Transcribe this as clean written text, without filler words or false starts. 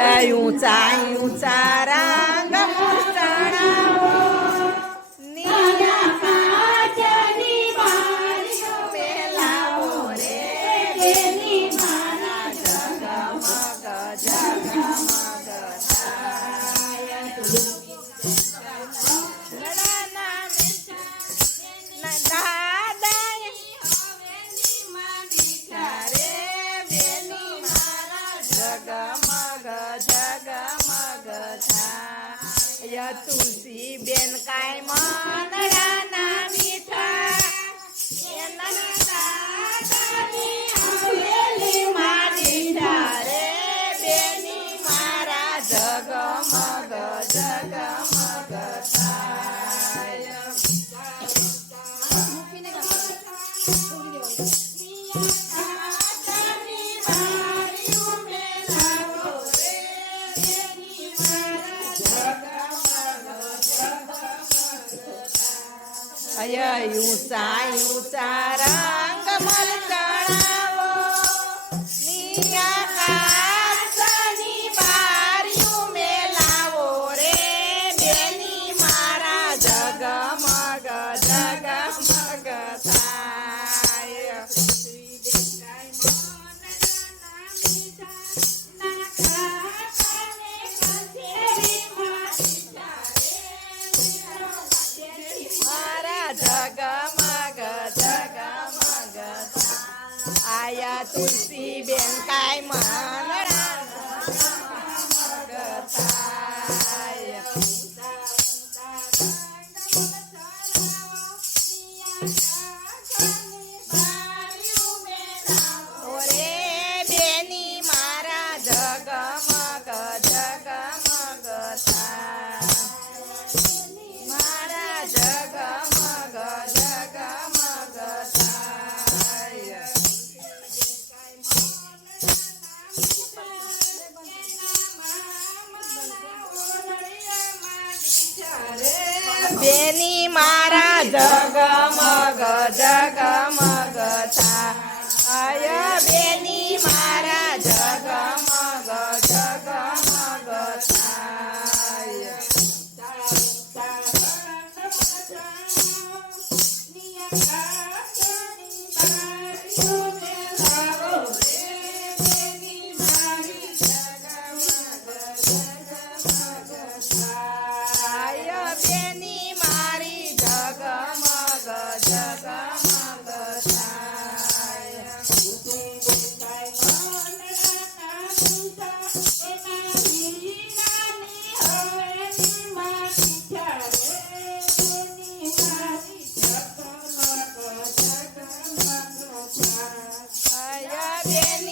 ઊંચા ઊંચા રંગ મુસળાવો નીલા કાચની બારીઓ મેલાવો રે બેની મારા જગમગ જગમગ થાય લડાના દાદાએ હવેલી માં દીઠા રે બેની મારા જગમગ જગમગ થાય તુલસી બેન કાય મંદડાના મીઠા એના દાદાની હવેલી માં દીઠા રે બેની મારા જગમગ જગમગ થાય ઊંચા ઊંચા રંગ મલચણાવો નીયા કાચની બારીઓ મેલાવો રે બેની મારા જગમગ જગમગ થાય જગમગ જગમગ આયા તુલસી બેન કાય મંદડા જગમગ થાય ઓરે બેની મારા જગમગ જગમગ થાય મારા જગમગ જગમગ થાય બેની મારા જગમગ જગમગ થાય બેની મારા જગમગ જગમગ થાય બેની મારી જગમગ જગમગ થાય બેની